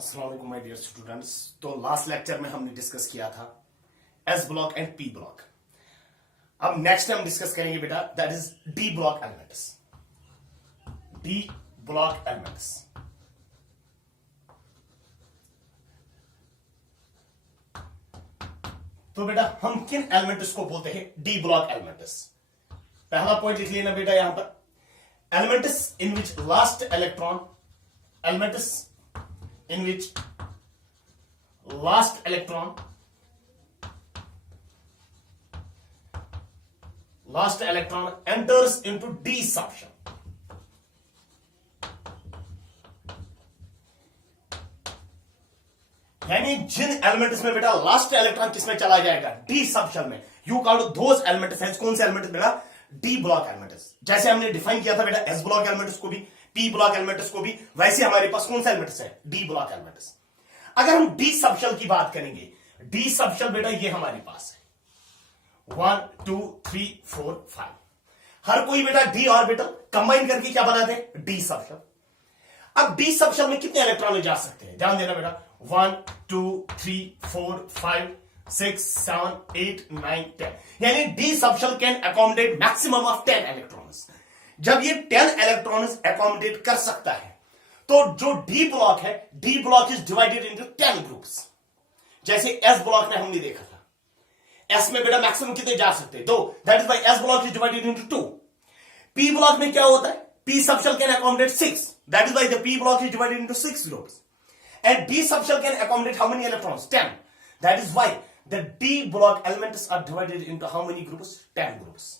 अस्सलाम वालेकुम my dear students. तो लास्ट लेक्चर में हमने डिस्कस किया था S block and P block. अब नेक्स्ट हम डिस्कस करेंगे बेटा that is D block elements. D block elements तो बेटा हम किन एलिमेंट्स को बोलते हैं डी ब्लॉक एलिमेंट्स। पहला पॉइंट लिख लेना बेटा यहां पर elements in which last electron elements in which last electron enters into d subshell। यानी जिन एलिमेंट्स में बेटा लास्ट इलेक्ट्रॉन किसमें चला जाएगा डी सबशेल में, यू कॉल्ड दोज एलिमेंट्स हैं। कौन से एलिमेंट्स बेटा डी ब्लॉक एलिमेंट्स। जैसे हमने डिफाइन किया था बेटा एस ब्लॉक एलिमेंट्स को भी पी ब्लॉक एलिमेंट्स को भी, वैसे हमारे पास कौन से एलिमेंट्स है डी ब्लॉक एलिमेंट्स। अगर हम डी सबशेल की बात करेंगे, डी सबशेल बेटा ये हमारे पास है 1 2 3 4 5। हर कोई बेटा डी ऑर्बिटल कंबाइन करके क्या बनाते हैं डी सबशेल। अब डी सबशेल में कितने इलेक्ट्रॉन जा सकते हैं, ध्यान देना बेटा 1 2 3 4 5 6 7 8 9 10। यानी D subshell can accommodate maximum of 10 electrons. जब ये 10 इलेक्ट्रॉन्स अकोमोडेट कर सकता है तो जो डी ब्लॉक है, D block is divided into 10 groups. जैसे एस ब्लॉक में हमने देखा था एस में बेटा मैक्सिमम कितने जा सकते हैं, दो, that is why s block is divided into 2। P block में क्या होता है, p subshell can accommodate 6, that is why the p block is divided into 6 groups. And d subshell can accommodate how many electrons, 10, that is why the d block elements are divided into how many groups, 10 groups.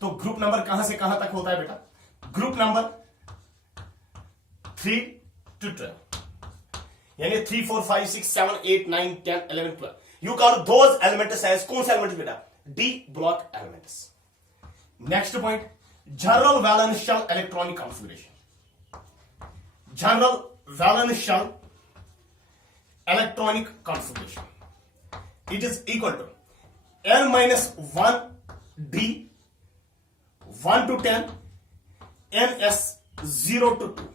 तो group number कहां से कहां तक होता है बेटा, group number 3 to 12, यानी 3 4 5 6 7 8 9 10 11 12। You call those elements as कौन से एलिमेंट्स बेटा d block elements. Next point general valence shell electronic configuration. General valence shell electronic configuration it is equal to n-1 d 1 to 10 ns 0 to 2।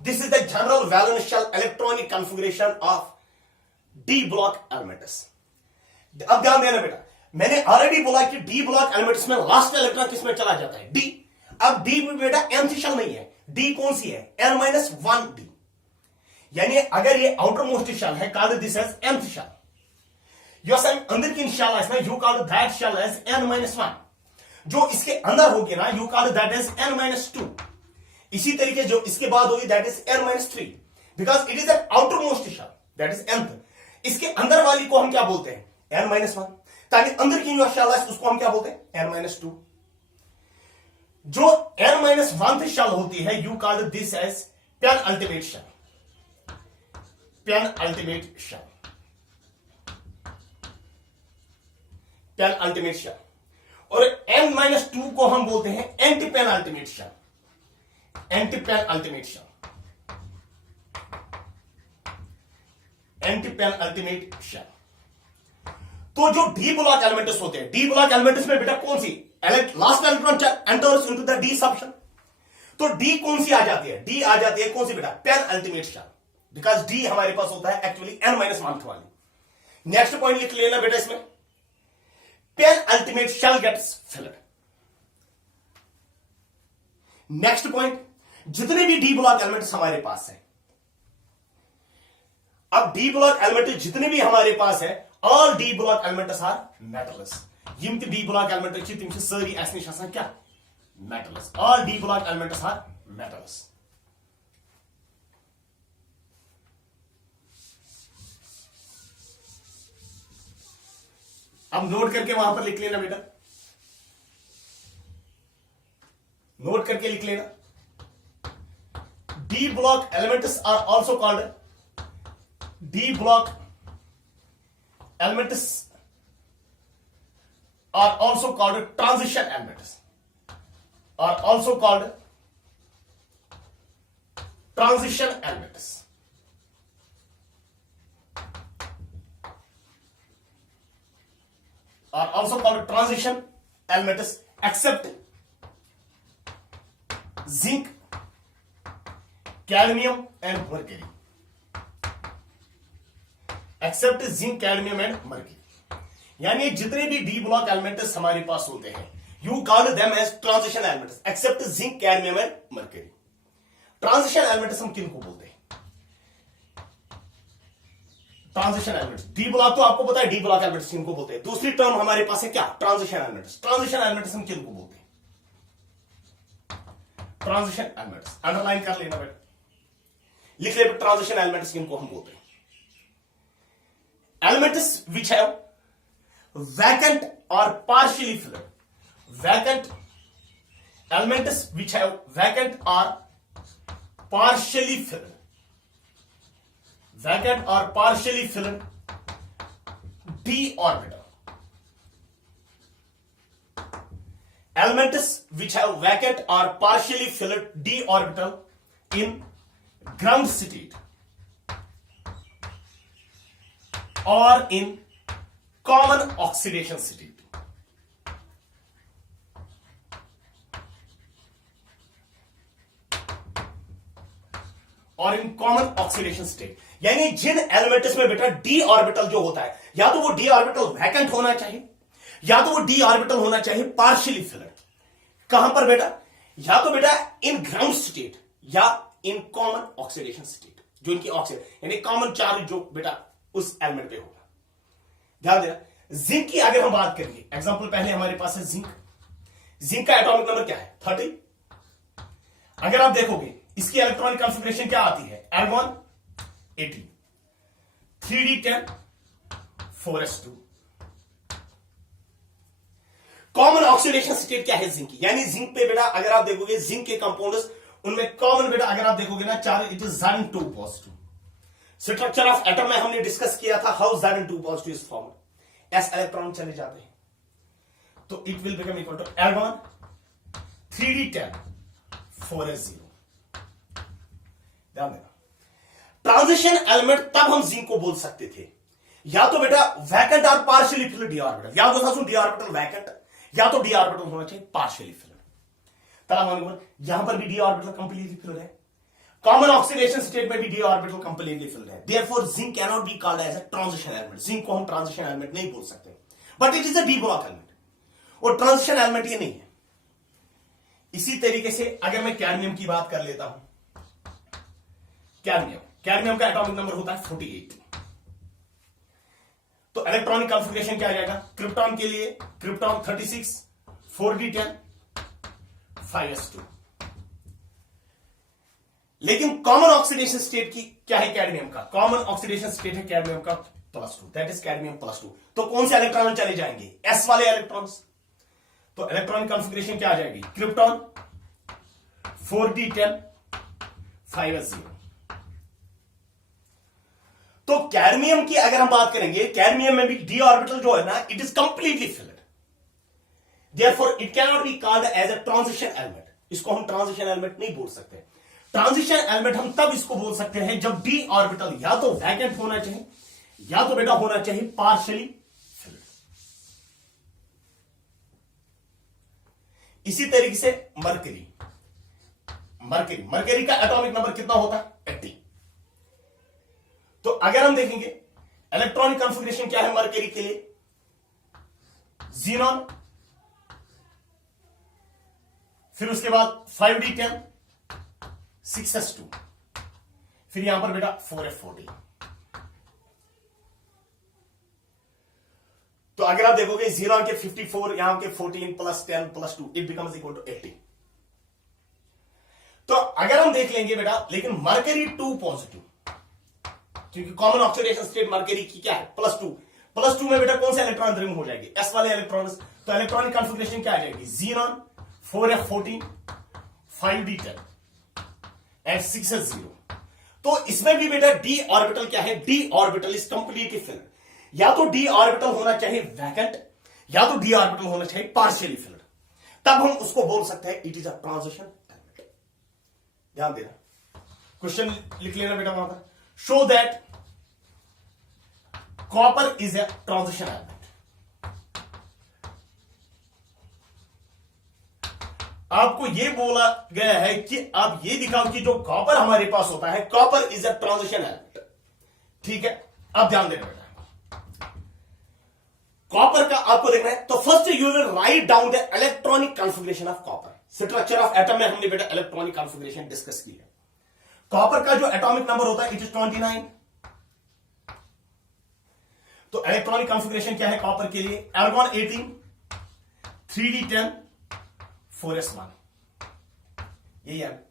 This is the general valence shell electronic configuration of D block elements। अब ध्यान देना बेटा, मैंने already बोला कि D block elements में last electron किसमें चला जाता है डी। अब डी में बेटा nth शेल नहीं है, डी कौन सी है n-1 d। यानी अगर ये आउटर मोस्ट शेल है called this as nth shell. यो सम अंदर की शेल है ना, you called that shell as n-1। जो इसके अंदर होगी ना you called that is n-2। इसी तरीके जो इसके बाद होगी that is n-3 because it is an outer most shell that is nth। इसके अंदर वाली को हम क्या बोलते हैं n-1, ताकि अंदर की जो शेल है उसको हम क्या बोलते हैं n-2। जो n-1 शेल होती है you called this as pen ultimate shell, pen ultimate shell, pen ultimate shell. और n-2 को हम बोलते हैं anti pen ultimate shell, anti pen ultimate shell, anti pen ultimate shell. तो जो डी ब्लॉक एलिमेंट्स होते हैं, डी ब्लॉक एलिमेंट्स में बेटा कौन सी last electron enters into the D subshell. तो डी कौन सी आ जाती है, डी आ जाती है कौन सी बेटा pen ultimate shell, because d हमारे पास होता है एक्चुअली n-1 वाली। नेक्स्ट पॉइंट लिख लेना बेटा इसमें pen ultimate shell gets filled. Next point जितने भी डी ब्लॉक एलिमेंट्स हमारे पास है, अब डी ब्लॉक एलिमेंट जितने भी हमारे पास है all d block elements are metals. यम डी ब्लॉक एलिमेंट तम सारी अस निश आसान क्या metals, all d block elements are metals. अब नोट करके वहां पर लिख लेना बेटा, नोट करके लिख लेना D block elements are also called D block elements are also called transition elements, are also called transition elements। are also called transition elements except zinc, cadmium and mercury। Except zinc, cadmium and mercury. यानी जितने भी D block elements हमारे पास होते हैं, you call them as transition elements except zinc, cadmium and mercury. Transition elements हम किनको बोलते हैं? ट्रांजिशन एलिमेंट्स, डी ब्लॉक तो आपको पता है, डी ब्लॉक एलिमेंट्स किनको बोलते हैं। दूसरी टर्म हमारे पास है क्या? Transition elements. ट्रांजिशन एलिमेंट्स हम किनको बोलते हैं? ट्रांजिशन एलिमेंट्स अंडरलाइन कर लेना बेटा, लिख ले ट्रांजिशन एलिमेंट्स किनको हम बोलते हैं। एलिमेंट्स विच हैव वैकेंट और partially field, vacant elements which have vacant और partially filled, vacant or partially filled d orbital, elements which have vacant or partially filled d orbital in ground state or in common oxidation state। और in common oxidation state, यानी जिन elements में बेटा D orbital जो होता है, या तो वो डी ऑर्बिटल वैकेंट होना चाहिए, या तो वो डी ऑर्बिटल होना चाहिए पार्शियली फिल्ड। कहां पर बेटा? या तो बेटा इन ग्राउंड स्टेट या इन कॉमन ऑक्सीडेशन स्टेट, जो इनकी ऑक्सीडेशन यानी कॉमन चार्ज जो बेटा उस एलिमेंट पे होगा। ध्यान देना, जिंक की अगर हम बात करेंगे, एग्जांपल पहले हमारे पास है जिंक। जिंक का एटॉमिक नंबर क्या है? 30। अगर आप देखोगे इसकी इलेक्ट्रॉनिक कॉन्फ़िगरेशन क्या आती है? Argon 18, 3d10, 4s2। Common oxidation state क्या है जिंक की? यानी जिंक पे बेटा अगर आप देखोगे जिंक के कंपाउंड्स, उनमें कॉमन बेटा अगर आप देखोगे ना charge, it is Zn2 positive. Structure of atom में हमने डिस्कस किया था how Zn2 positive is formed. S electron चले जाते हैं तो it will become equal to argon 3d10, 4s0। ध्यान देना, ट्रांजिशन एलिमेंट तब हम जिंक को बोल सकते थे या तो बेटा वैकेंट और पार्शियली फिल्ड डी ऑर्बिटल, या तो डी ऑर्बिटल वैकेंट या तो डी ऑर्बिटल होना चाहिए पार्शियली फिल्ड। यहां पर भी डी ऑर्बिटल कंप्लीटली फिल्ड है, कॉमन ऑक्सीडेशन स्टेट में भी डी ऑर्बिटल कंप्लीटली फिल्ड है। Therefore zinc cannot be called as a transition element. Zinc को हम ट्रांजिशन एलिमेंट नहीं बोल सकते, but it is a d block element, और ट्रांजिशन एलिमेंट ये नहीं है। इसी तरीके से अगर मैं कैडमियम की बात कर लेता हूं, कैडमियम का एटॉमिक नंबर होता है 48। तो इलेक्ट्रॉनिक कॉन्फ़िगरेशन क्या आ जाएगा? क्रिप्टॉन के लिए क्रिप्टॉन 36, 4d10, 5s2। लेकिन कॉमन ऑक्सीडेशन स्टेट की क्या है कैडमियम का? कॉमन ऑक्सीडेशन स्टेट है कैडमियम का +2, दैट इज कैडमियम +2। तो कौन से इलेक्ट्रॉन चले जाएंगे? s वाले इलेक्ट्रॉन्स। तो इलेक्ट्रॉनिक कॉन्फ़िगरेशन क्या आ जाएगी? Krypton 4d10, 5s0। तो कैडमियम की अगर हम बात करेंगे, कैडमियम में भी डी ऑर्बिटल जो है ना, it is completely filled, therefore it cannot be called as a transition element. इसको हम ट्रांजिशन एलिमेंट नहीं बोल सकते। ट्रांजिशन एलिमेंट हम तब इसको बोल सकते हैं जब डी ऑर्बिटल या तो वैकेंट होना चाहिए या तो बेटा होना चाहिए पार्शियली फिल्ड। इसी तरीके से मरकरी का एटॉमिक नंबर कितना होता है? 80। तो अगर हम देखेंगे इलेक्ट्रॉनिक कॉन्फ़िगरेशन क्या है मरकरी के लिए? ज़ीनॉन, फिर उसके बाद 5d10, 6s2, फिर यहां पर बेटा 4f14। तो अगर आप देखोगे ज़ीनॉन के 54, यहां के 14 + 10 + 2, इट बिकम्स इक्वल टू 80। तो अगर हम देख लेंगे बेटा, लेकिन मरकरी 2 पॉजिटिव, क्योंकि कॉमन ऑक्सीडेशन स्टेट मरकरी की क्या है? +2 में बेटा कौन से इलेक्ट्रॉन रिमूव हो जाएंगे? s वाले इलेक्ट्रॉन्स। तो इलेक्ट्रॉनिक कॉन्फ़िगरेशन क्या आ जाएगी? Xenon 4f14, 5d10 and 6s0। तो इसमें भी बेटा डी ऑर्बिटल क्या है? D orbital is completely field. या तो डी ऑर्बिटल होना चाहिए वैकेंट या तो डी ऑर्बिटल होना चाहिए पार्शियली फिल्ड, तब हम उसको बोल सकते हैं it is a transition element. ध्यान देना, क्वेश्चन लिख लेना बेटा वहां पर। Show that copper is a transition element. आपको यह बोला गया है कि आप ये दिखाओ कि जो कॉपर हमारे पास होता है, copper is a transition element. ठीक है, अब ध्यान देना बेटा, कॉपर का आपको देखना है, तो first you will write down the electronic configuration of copper. Structure of atom में हमने बेटा इलेक्ट्रॉनिक कॉन्फ़िगरेशन डिस्कस की है। कॉपर का जो एटॉमिक नंबर होता है इट इज 29। तो इलेक्ट्रॉनिक कॉन्फ़िगरेशन क्या है कॉपर के लिए? आर्गॉन 18, 3d10, 4s1, यही है।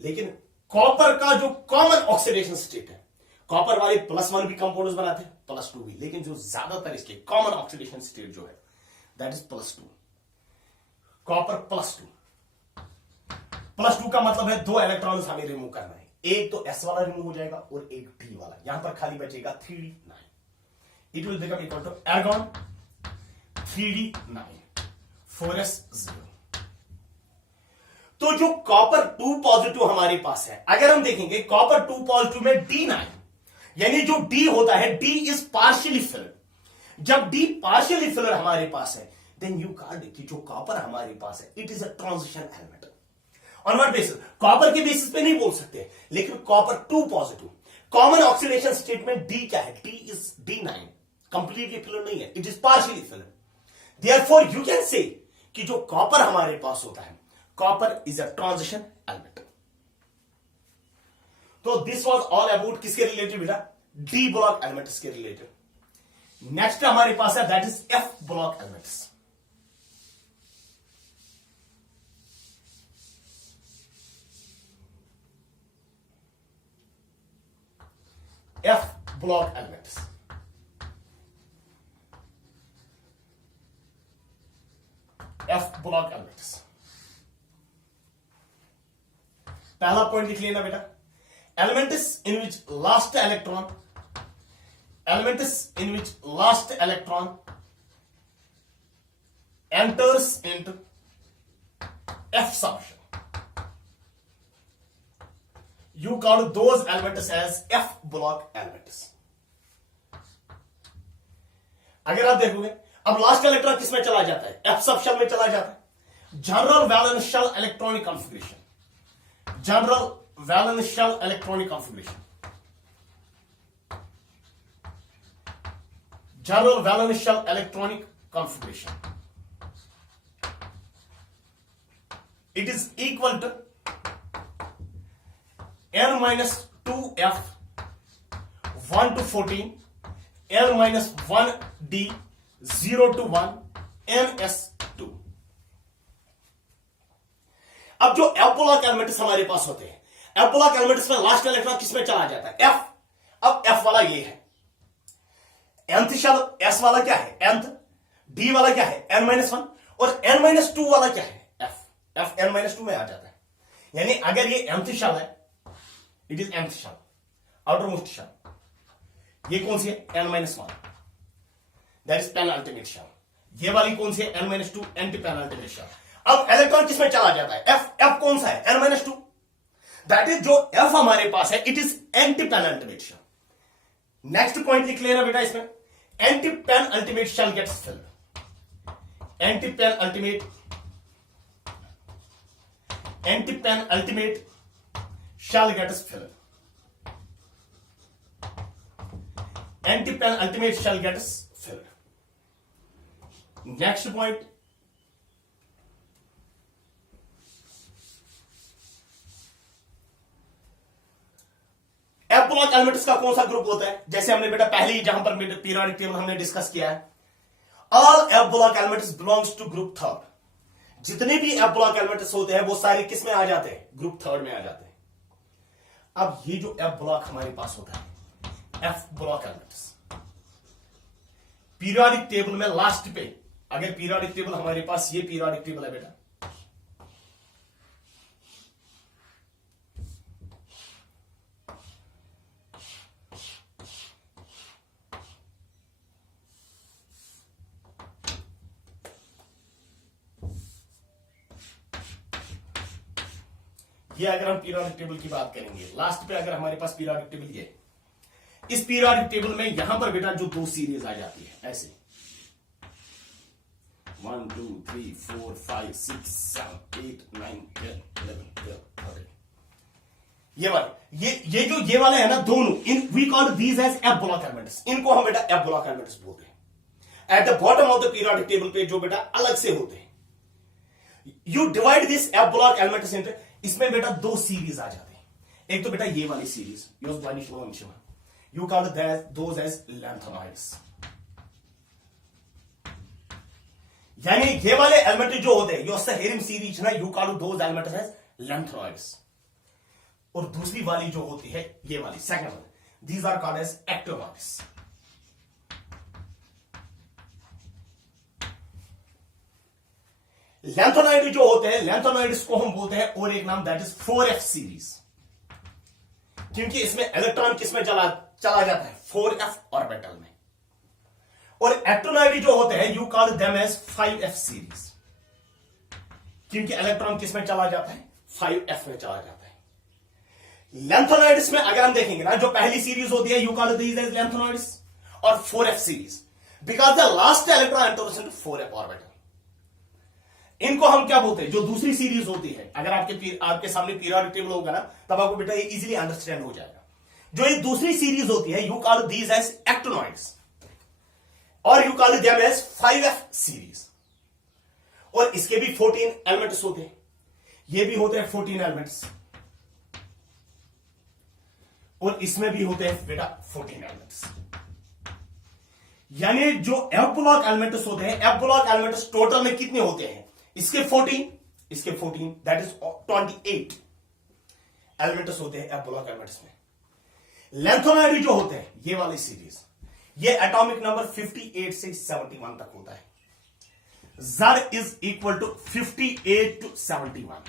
लेकिन कॉपर का जो कॉमन ऑक्सीडेशन स्टेट है, कॉपर वाले +1 भी कंपाउंड्स बनाते हैं, +2 भी, लेकिन जो ज्यादातर इसके कॉमन ऑक्सीडेशन स्टेट जो है दैट इज +2। कॉपर +2 का मतलब है 2 इलेक्ट्रॉन्स हमें रिमूव करना है, एक तो s वाला रिमूव हो जाएगा और एक d वाला, यहां पर खाली बचेगा 3d9। It will become equal to argon 3d9, 4s0। तो जो कॉपर 2 पॉजिटिव हमारे पास है, अगर हम देखेंगे कॉपर 2 पॉजिटिव में D9, यानी जो D होता है D इज पार्शियली फिल्ड। जब D पार्शियली फिल्ड हमारे पास है, देन यू कॉल कि जो कॉपर हमारे पास है it is a transition element. On what basis? Copper के बेसिस पे नहीं बोल सकते, लेकिन copper 2 positive, common oxidation state में D क्या है? D is D9, completely filled नहीं है, it is partially field. Therefore you can say कि जो कॉपर हमारे पास होता है, copper is a transition element. तो दिस वाज ऑल अबाउट किसके रिलेटेड बेटा? डी ब्लॉक एलिमेंट्स के रिलेटेड। नेक्स्ट हमारे पास है that is F block elements. F block elements, F block elements. पहला पॉइंट लिख लेना बेटा, elements in which last electron enters into F subshell, you call those elements as F block elements। अगर आप देखोगे अब लास्ट इलेक्ट्रॉन किसमें चला जाता है? F सबशेल में चला जाता है। General valence shell electronic configuration, general valence shell electronic configuration, general valence shell electronic configuration, it is equal to n minus 2f 1 to 14 n minus 1d 0 to 1 ns2। अब जो एफ ब्लॉक एलिमेंट्स हमारे पास होते हैं, F block elements में last electron किसमें चला जाता है? एफ। अब एफ वाला ये है, nth शेल, एस वाला क्या है? nth, डी वाला क्या है? n-1, और n-2 वाला क्या है? एफ। एफ n-2 में आ जाता है। यानी अगर ये nth शेल है, it is nth shell, outer most shell. ये कौन सी है? n-1, that is penultimate shell. ये वाली कौन सी है? n-2, antepenultimate shell. अब इलेक्ट्रॉन किसमें चला जाता है? एफ। एफ कौन सा है? n-2, दैट इज जो एफ हमारे पास है it is antepenultimate shell. Next point लिख लेना बेटा इसमें, antepenultimate shell gets filled, antepenultimate shell gets filled, antepenultimate shell gets filled. Next point, f block elements का कौन सा ग्रुप होता है? जैसे हमने बेटा पहले ही जहां पर पीरियोडिक टेबल हमने डिस्कस किया है, all f block elements belongs to group third. जितने भी एफ ब्लॉक एलिमेंट्स होते हैं वो सारे किस में आ जाते हैं? ग्रुप थर्ड में आ जाते हैं। अब ये जो एफ ब्लॉक हमारे पास होता है, F block elements periodic table में लास्ट पे, अगर पीरियोडिक टेबल हमारे पास ये पीरियोडिक टेबल है बेटा, ये अगर हम पीरियोडिक टेबल की बात करेंगे, लास्ट पे अगर हमारे पास पीरियोडिक टेबल ये, इस पीरियोडिक टेबल में यहां पर बेटा जो 2 सीरीज आ जाती है ऐसे 1 2 3 4 5 6 7 8 9 10 11 12 13, ये वाले ये वाले है ना दोनों, in we call these as F block elements, इनको हम बेटा एफ ब्लॉक एलिमेंट्स बोलते हैं। At the bottom of the periodic table पे जो बेटा अलग से होते हैं, you divide this F block elements into, इसमें बेटा दो सीरीज आ जाते हैं। एक तो बेटा ये वाली series you call those as lanthanoids, यानी ये वाले एलिमेंट जो होते हैं यो हेरिम सीरीज ना, you call those elements as lanthanoids. और दूसरी वाली जो होती है ये वाली second one, these are called as actinoids. Lanthanoid जो होते हैं, लैंथेनॉइड्स को हम बोलते हैं और एक नाम दैट इज 4f सीरीज, क्योंकि इसमें इलेक्ट्रॉन किसमें चला जाता है 4f ऑर्बिटल में। और एक्टिनॉइड जो होते हैं you call them as 5f series, क्योंकि इलेक्ट्रॉन किसमें चला जाता है 5f में चला जाता है। लैंथेनॉइड्स में अगर हम देखेंगे ना, जो पहली सीरीज होती है you call these as lanthanoids और 4f series, because the last electron enters into 4f orbital. इनको हम क्या बोलते हैं, जो दूसरी सीरीज होती है, अगर आपके सामने पीरियोडिक टेबल होगा ना तब आपको बेटा ये इजीली अंडरस्टैंड हो जाएगा। जो ये दूसरी सीरीज होती है you call these as actinoids और you call them as 5f series. और इसके भी 14 एलिमेंट्स होते हैं, ये भी होते हैं 14 एलिमेंट्स, और इसमें भी होते हैं बेटा 14 एलिमेंट्स। यानी जो एफ ब्लॉक एलिमेंट्स होते हैं, एफ ब्लॉक एलिमेंट्स टोटल में कितने होते हैं, इसके 14 दैट इज 28 एलिमेंट्स होते हैं एफ ब्लॉक एलिमेंट्स में। लैंथेनॉइड जो होते हैं ये वाली सीरीज, ये एटॉमिक नंबर 58 से 71 तक होता है। ज़र इज इक्वल टू 58 टू 71,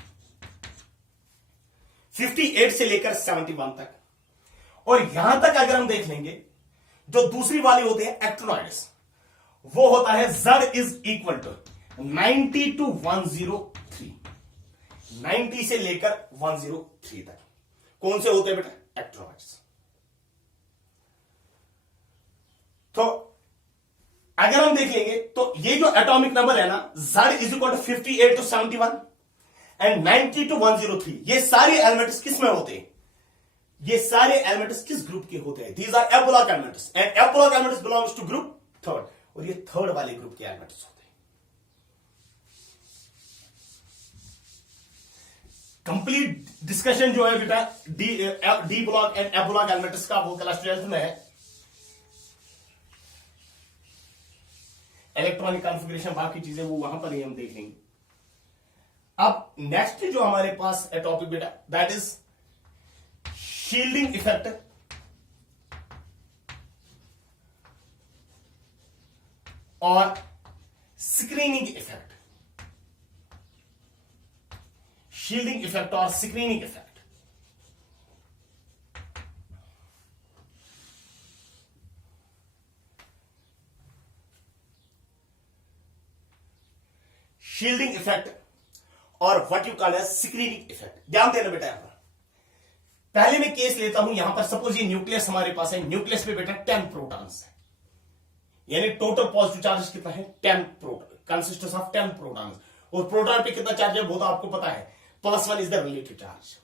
58 से लेकर 71 तक। और यहां तक अगर हम देख लेंगे, जो दूसरी वाली होते हैं एक्टिनॉइड्स, वो होता है ज़र इज इक्वल टू 90 टू 103, 90 से लेकर 103 तक। कौन से होते हैं बेटा एक्टिनॉइड्स। तो अगर हम देख लेंगे तो ये जो एटॉमिक नंबर है ना, Z is equal to 58 to 71 and 90 to 103, ये सारे एलिमेंट्स किस में होते हैं, ये सारे एलिमेंट्स किस ग्रुप के होते हैं, these are f block elements and f block elements belongs to group third, और ये थर्ड वाले ग्रुप के एलिमेंट्स होते हैं। कंप्लीट डिस्कशन जो है बेटा d block and f block elements का वो क्लास 12th में है। इलेक्ट्रॉनिक कॉन्फ़िगरेशन बाकी चीजें वो वहां पर ही हम देख लेंगे। अब नेक्स्ट जो हमारे पास है टॉपिक बेटा दैट इज शील्डिंग इफेक्ट और स्क्रीनिंग इफेक्ट। शील्डिंग इफेक्ट और स्क्रीनिंग इफेक्ट। शील्डिंग इफेक्ट और what you call as screening effect. ध्यान देना बेटा, यहां पर पहले मैं केस लेता हूं। यहां पर सपोज ये न्यूक्लियस हमारे पास है, न्यूक्लियस पे बेटा 10 प्रोटॉन्स है, यानी टोटल पॉजिटिव चार्ज कितना है 10 प्रोटॉन, कंसिस्टेंस ऑफ 10 प्रोटॉन्स। और प्रोटॉन पे कितना चार्ज है वो तो आपको पता है, +1 इज द रिलेटिव चार्ज।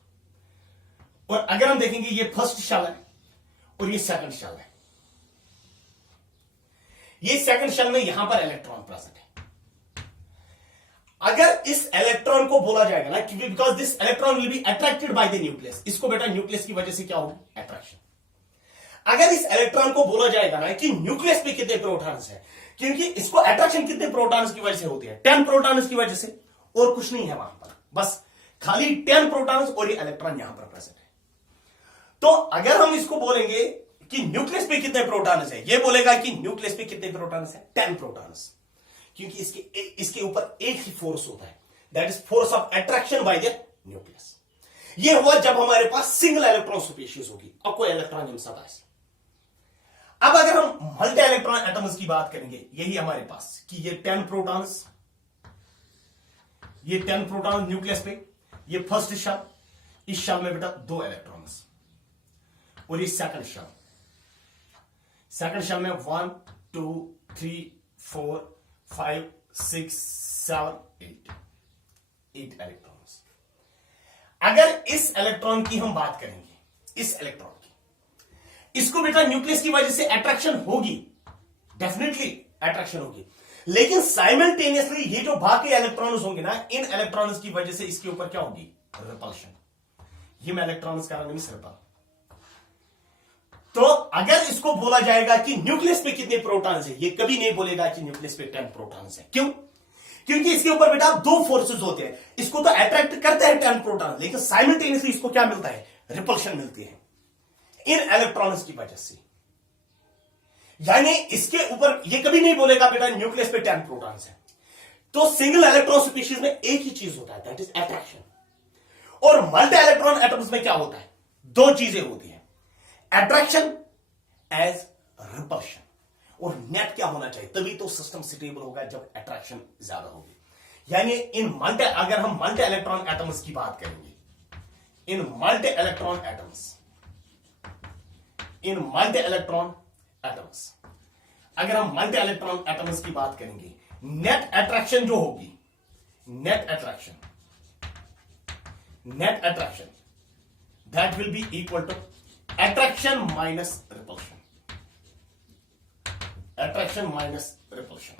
और अगर हम देखेंगे ये फर्स्ट शेल है और ये सेकंड शेल है, ये सेकंड शेल में यहां पर इलेक्ट्रॉन प्रेजेंट है। अगर इस इलेक्ट्रॉन को बोला जाएगा ना कि because this electron will be attracted by the nucleus, इसको बेटा न्यूक्लियस की वजह से क्या होगी अट्रैक्शन। अगर इस इलेक्ट्रॉन को बोला जाएगा ना कि न्यूक्लियस पे कितने प्रोटॉन्स है, क्योंकि इसको अट्रैक्शन कितने प्रोटॉन्स की वजह से होती है 10 प्रोटॉन्स की वजह से, और कुछ नहीं है वहां पर, बस खाली 10 प्रोटॉन्स और ये इलेक्ट्रॉन यहां पर प्रेजेंट है। तो अगर हम इसको बोलेंगे कि न्यूक्लियस पे कितने प्रोटॉन्स है, ये बोलेगा कि न्यूक्लियस पे कितने प्रोटॉन्स है 10 प्रोटॉन्स, क्योंकि इसके ऊपर एक ही फोर्स होता है, that is force of attraction by the nucleus. ये हुआ जब हमारे पास सिंगल इलेक्ट्रॉन स्पीशीज होगी, अब कोई इलेक्ट्रॉन हिंसा था। अब अगर हम मल्टी इलेक्ट्रॉन एटम्स की बात करेंगे, यही हमारे पास कि ये 10 प्रोटॉन्स, ये 10 प्रोटॉन न्यूक्लियस पे, ये फर्स्ट शेल, इस शेल में बेटा 2 इलेक्ट्रॉन्स, और ये सेकंड शेल, सेकंड शेल में 1 2 3 4 5 6 7 8 इलेक्ट्रॉन्स। अगर इस इलेक्ट्रॉन की हम बात करेंगे, इस इलेक्ट्रॉन की, इसको बेटा न्यूक्लियस की वजह से अट्रैक्शन होगी, डेफिनेटली अट्रैक्शन होगी, लेकिन साइमल्टेनियसली ये जो बाकी इलेक्ट्रॉन्स होंगे ना, इन इलेक्ट्रॉन्स की वजह से इसके ऊपर क्या होगी, रिपल्शन। ये मैं इलेक्ट्रॉन्स का नाम रिपल। तो अगर इसको बोला जाएगा कि न्यूक्लियस पे कितने प्रोटॉन्स है, ये कभी नहीं बोलेगा कि न्यूक्लियस पे 10 प्रोटॉन्स है। क्यों? क्योंकि इसके ऊपर बेटा दो फोर्सेस होते हैं, इसको तो अट्रैक्ट करते हैं 10 प्रोटॉन, लेकिन साइमल्टेनियसली इसको क्या मिलता है, रिपल्शन मिलती है इन इलेक्ट्रॉन्स की वजह से। यानी इसके ऊपर ये कभी नहीं बोलेगा बेटा न्यूक्लियस पे 10 प्रोटॉन्स है। तो सिंगल इलेक्ट्रॉन स्पीशीज में एक ही चीज होता है, दैट इज अट्रैक्शन। और मल्टी इलेक्ट्रॉन एटम्स में क्या होता है, दो चीजें होती है, अट्रैक्शन एज रिपल्शन। और नेट क्या होना चाहिए, तभी तो सिस्टम स्टेबल होगा जब अट्रैक्शन ज्यादा होगी। यानी इन मल्टी, अगर हम मल्टी इलेक्ट्रॉन एटम्स की बात करेंगे, इन मल्टी इलेक्ट्रॉन एटम्स, इन मल्टी इलेक्ट्रॉन एटम्स, अगर हम मल्टी इलेक्ट्रॉन एटम्स की बात करेंगे, नेट अट्रैक्शन जो होगी, net attraction that will be equal to attraction minus repulsion, attraction minus repulsion.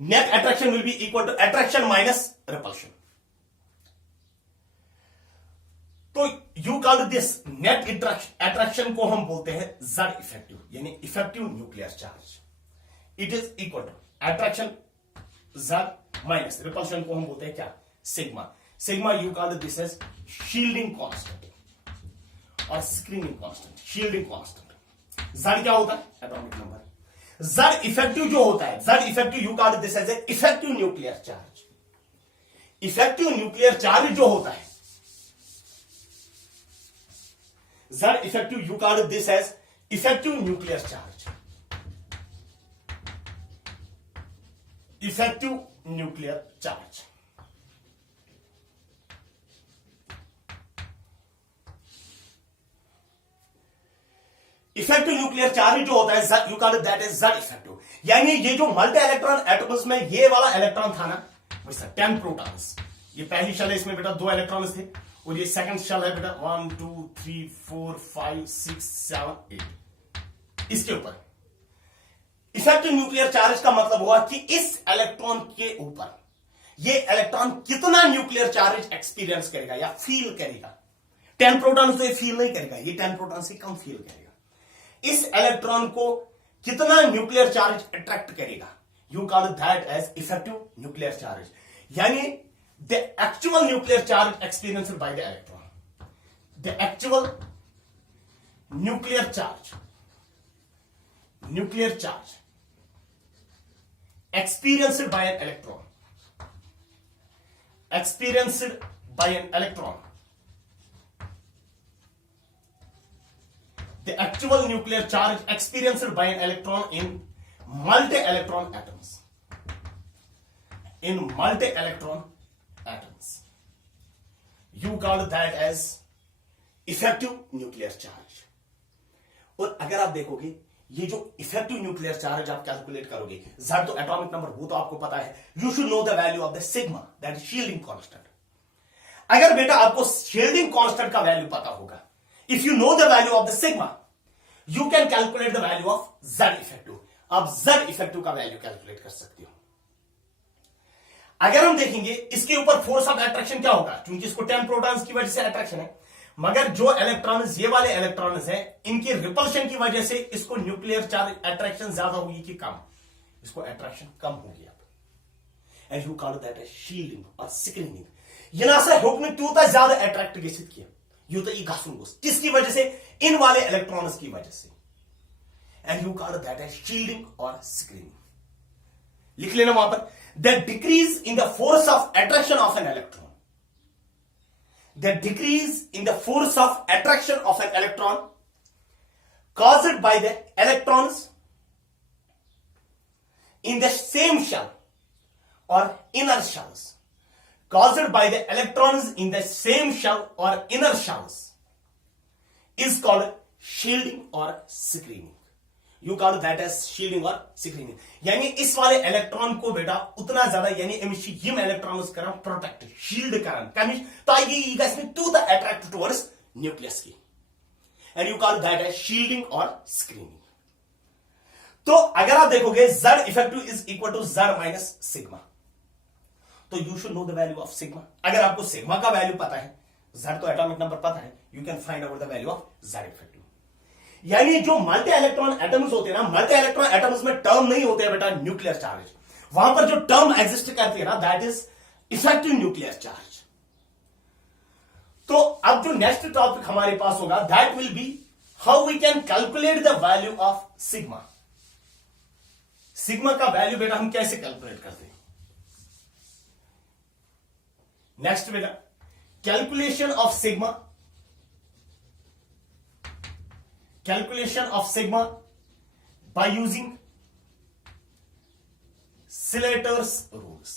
Net attraction will be equal to attraction minus repulsion. तो you call this net attraction को हम बोलते हैं Z इफेक्टिव, यानी effective nuclear charge. It is equal to attraction Z minus repulsion को हम बोलते हैं क्या, sigma. Sigma you call this as shielding constant और screening constant. Shielding constant Z क्या होता है, एटॉमिक नंबर। Z इफेक्टिव जो होता है, Z effective you call this as a effective nuclear charge. Effective nuclear charge जो होता है Z effective, you call this as effective nuclear charge. Effective nuclear charge. Effective nuclear charge जो होता है you call that is Z effective. यानी ये जो multi electron atoms में ये वाला इलेक्ट्रॉन था ना, 10 प्रोटॉन्स, ये पहली शेल है, इसमें बेटा 2 इलेक्ट्रॉन्स थे, और ये सेकंड शेल है बेटा 1 2 3 4 5 6 7 8। इसके ऊपर इफेक्टिव न्यूक्लियर चार्ज का मतलब हुआ कि इस इलेक्ट्रॉन के ऊपर ये इलेक्ट्रॉन कितना न्यूक्लियर चार्ज एक्सपीरियंस करेगा या फील करेगा। 10 प्रोटॉन तो ये फील नहीं करेगा, ये 10 प्रोटॉन से कम फील करेगा। इस इलेक्ट्रॉन को कितना न्यूक्लियर चार्ज अट्रैक्ट करेगा, you call that as effective nuclear charge. यानी the actual nuclear charge experienced by the electron, the actual nuclear charge experienced by an electron, experienced by an electron, the actual nuclear charge experienced by an electron in multi-electron atoms, in multi-electron atoms, you call that as effective nuclear charge। और अगर आप देखोगे ये जो effective nuclear charge आप calculate करोगे, Z तो atomic number वो तो आपको पता है, you should know the value of the sigma that is shielding constant. अगर बेटा आपको शील्डिंग कांस्टेंट का वैल्यू पता होगा, if you know the value of the sigma you can calculate the value of Z effective. आप Z effective का value calculate कर सकते हो। अगर हम देखेंगे इसके ऊपर फोर्स ऑफ अट्रैक्शन क्या होगा, क्योंकि इसको 10 प्रोटॉन्स की वजह से अट्रैक्शन है, मगर जो इलेक्ट्रॉन्स ये वाले इलेक्ट्रॉन्स हैं इनकी रिपल्शन की वजह से इसको न्यूक्लियर चार्ज अट्रैक्शन ज्यादा होगी कि कम, इसको अट्रैक्शन कम होगी। अब and you call that as shielding और स्क्रीनिंग। ये ना सा होकने त्यूता ज्यादा अट्रैक्ट गसित किया यूता ये घासून गोस, किसकी वजह से, इन वाले इलेक्ट्रॉन्स की वजह से, and you call that as shielding और स्क्रीनिंग। लिख लेना वहां पर, the decrease in the force of attraction of an electron, the decrease in the force of attraction of an electron caused by the electrons in the same shell or inner shells, caused by the electrons in the same shell or inner shells is called shielding or screening. You call that as shielding और screening. यानी इस वाले electron को बेटा उतना ज्यादा यानी अमिश यम इलेक्ट्रॉन्स कर प्रोटेक्ट शील्ड कर कमिश ताकि यह गस तूत अट्रैक्ट टुवर्ड्स न्यूक्लियस की and you call that as shielding और स्क्रीनिंग। तो अगर आप देखोगे Z effective is equal to Z minus sigma, तो you should know the value of sigma. अगर आपको सिग्मा का वैल्यू पता है, Z तो एटॉमिक नंबर पता है, you can find out the value of Z effective. यानी जो मल्टी इलेक्ट्रॉन एटम्स होते हैं ना, मल्टी इलेक्ट्रॉन एटम्स में टर्म नहीं होते हैं बेटा न्यूक्लियर चार्ज, वहां पर जो टर्म एग्जिस्ट करती है ना that is effective nuclear charge. तो अब जो नेक्स्ट टॉपिक हमारे पास होगा that will be how we can calculate the value of sigma. Sigma का वैल्यू बेटा हम कैसे कैलकुलेट करते हैं। नेक्स्ट बेटा calculation of sigma, calculation of sigma by using Slater's rules.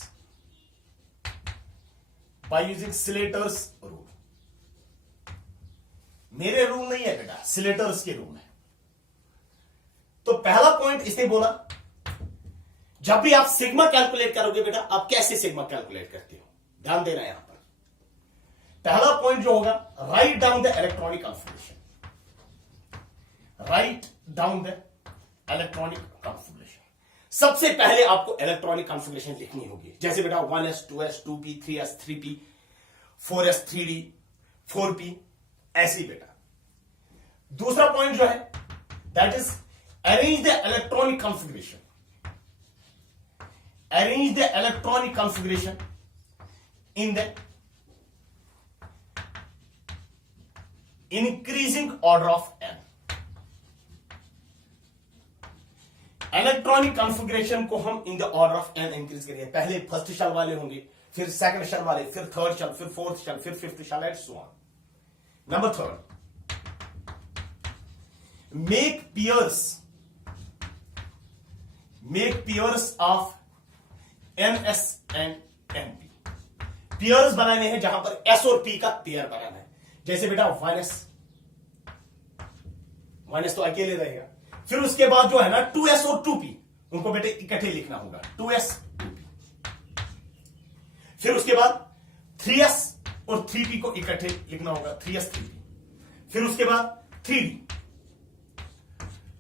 By using Slater's rule. मेरे रूल नहीं है बेटा, स्लेटर्स के रूल है। तो पहला पॉइंट इसने बोला जब भी आप सिग्मा कैलकुलेट करोगे बेटा आप कैसे सिग्मा कैलकुलेट करते हो, ध्यान देना यहां पर। पहला पॉइंट जो होगा write down the electronic configuration, write down the electronic configuration. सबसे पहले आपको इलेक्ट्रॉनिक कॉन्फिगरेशन लिखनी होगी, जैसे बेटा 1s 2s 2p 3s 3p 4s 3d 4p ऐसी बेटा। दूसरा पॉइंट जो है that is arrange the electronic configuration, arrange the electronic configuration in the increasing order of n। Electronic configuration को हम in the order of n increase करेंगे। पहले first shell वाले होंगे, फिर सेकंड शेल वाले, फिर थर्ड शेल, फिर फोर्थ शेल, फिर fifth shell and so on. Number third, make pairs of ns and np। Pairs बनाने हैं जहां पर s और p का पेयर बनाना है। जैसे बेटा 1s तो अकेले रहेगा, फिर उसके बाद जो है ना 2s और 2p उनको बेटे इकट्ठे लिखना होगा 2s 2p। फिर उसके बाद 3s और 3p को इकट्ठे लिखना होगा 3s 3p। फिर उसके बाद 3d,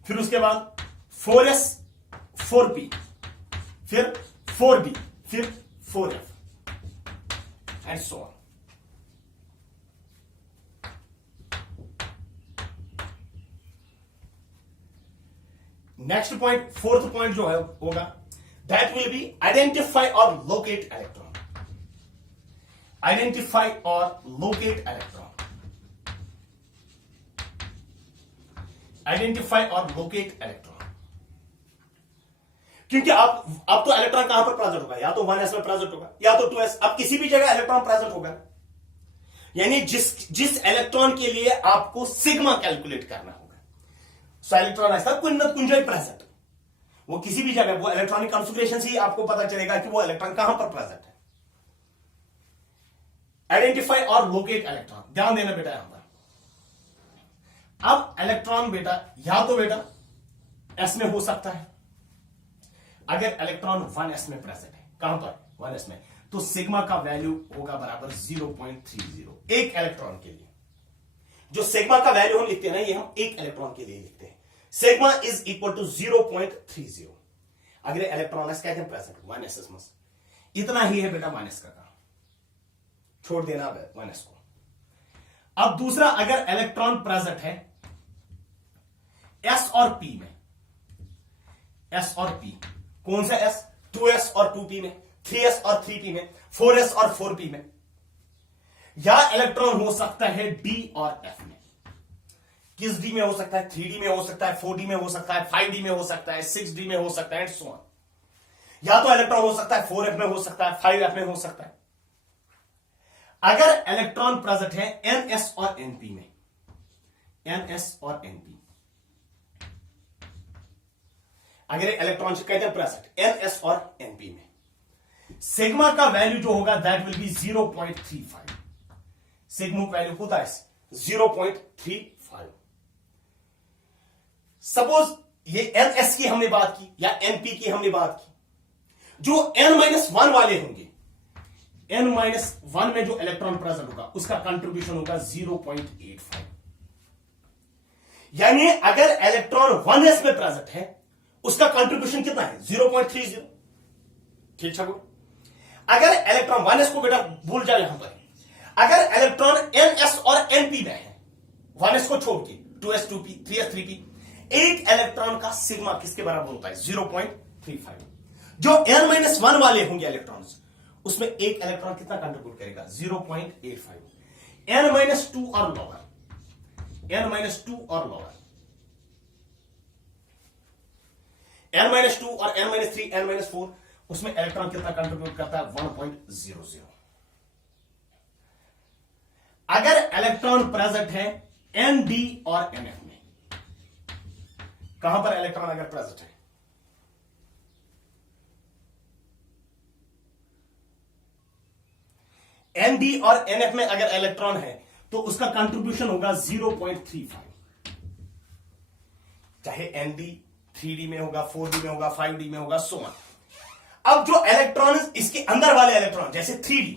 फिर उसके बाद 4s 4p, फिर 4d, फिर 4f and so on. Next point, fourth point जो है होगा दैट विल बी आइडेंटिफाई और लोकेट इलेक्ट्रॉन, आइडेंटिफाई और लोकेट इलेक्ट्रॉन, आइडेंटिफाई और लोकेट इलेक्ट्रॉन। क्योंकि आप तो इलेक्ट्रॉन कहां पर प्रेजेंट होगा, या तो 1s में प्रेजेंट होगा या तो 2s, अब किसी भी जगह इलेक्ट्रॉन प्रेजेंट होगा। यानी जिस इलेक्ट्रॉन के लिए आपको सिग्मा कैलकुलेट करना होगा, सो इलेक्ट्रॉन ऐसा कुंज प्रेजेंट, वो किसी भी जगह, वो इलेक्ट्रॉनिक कॉन्फ़िगरेशन से ही आपको पता चलेगा कि वो इलेक्ट्रॉन कहां पर प्रेजेंट है। आइडेंटिफाई और लोकेट इलेक्ट्रॉन, ध्यान देना बेटा यहां पर। अब इलेक्ट्रॉन बेटा या तो बेटा s में हो सकता है, अगर इलेक्ट्रॉन 1s में प्रेजेंट है, कहां पर 1s में, तो सिग्मा का वैल्यू होगा बराबर 0.30 एक इलेक्ट्रॉन के लिए। जो सिग्मा का वैल्यू हम लिखते हैं ना, ये हम एक इलेक्ट्रॉन के लिए लिखते हैं। Sigma is equal to 0.30। अगर इलेक्ट्रॉन s कहते हैं प्रेजेंट 1s में, इतना ही है बेटा 1s का काम, छोड़ देना 1s को। अब दूसरा, अगर इलेक्ट्रॉन प्रेजेंट है s और p में, s और p, कौन सा s, 2s और 2p में, 3s और 3p में, 4s और 4p में, या इलेक्ट्रॉन हो सकता है d और f में। किस d में हो सकता है, 3d में हो सकता है, 4d में हो सकता है, 5d में हो सकता है, 6d में हो सकता है एंड सो ऑन। या तो इलेक्ट्रॉन हो सकता है 4f में हो सकता है, 5f में हो सकता है। अगर इलेक्ट्रॉन प्रेजेंट है ns और np में, ns और np, अगर इलेक्ट्रॉन से कहते हैं प्रेजेंट ns और np में, सिग्मा का वैल्यू जो होगा that will B 0.35। Sigma value होता है 0.35। सपोज ये NS की हमने बात की या NP की हमने बात की। जो N-1 वाले होंगे, N-1 में जो इलेक्ट्रॉन प्रेजेंट होगा उसका कंट्रीब्यूशन होगा 0.85। यानी अगर इलेक्ट्रॉन 1s में प्रेजेंट है उसका कंट्रीब्यूशन कितना है? 0.30। ठीक छो। अगर इलेक्ट्रॉन 1s को बेटा भूल जाए, यहां पर अगर इलेक्ट्रॉन NS और NP में है, 1s को छोड़ के 2s 2p 3s 3p, एक इलेक्ट्रॉन का सिग्मा किसके बराबर होता है? 0.35। जो N-1 वाले होंगे इलेक्ट्रॉन्स, उसमें एक इलेक्ट्रॉन कितना कंट्रीब्यूट करेगा? 0.85। N-2 और लोअर, N-2 और लोअर, N-2 और N-3 N-4, उसमें इलेक्ट्रॉन कितना कंट्रीब्यूट करता है? 1.00। अगर इलेक्ट्रॉन प्रेजेंट है ND और NF में, कहां पर इलेक्ट्रॉन अगर प्रेजेंट है? ND और NF में अगर इलेक्ट्रॉन है तो उसका कंट्रीब्यूशन होगा 0.35। चाहे ND 3D में होगा, 4D में होगा, 5D में होगा, सो ऑन। अब जो इलेक्ट्रॉन इसके अंदर वाले इलेक्ट्रॉन जैसे 3D,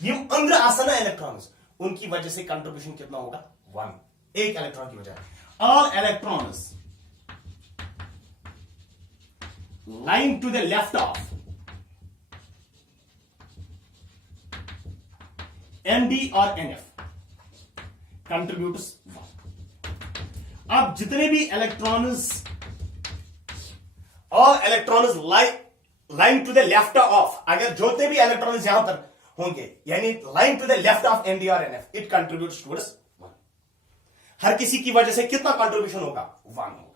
ये अंदर आसना इलेक्ट्रॉन्स, उनकी वजह से कंट्रीब्यूशन कितना होगा? 1। एक इलेक्ट्रॉन की वजह। All electrons lying to the left of ND और NF contributes 1। अब जितने भी इलेक्ट्रॉन्स और electrons line to the left of, अगर जोते भी इलेक्ट्रॉन्स यहां पर होंगे, यानी line to the left of ND और NF, इट कंट्रीब्यूट्स टुवर्ड्स 1। हर किसी की वजह से कितना कंट्रीब्यूशन होगा? 1 होगा।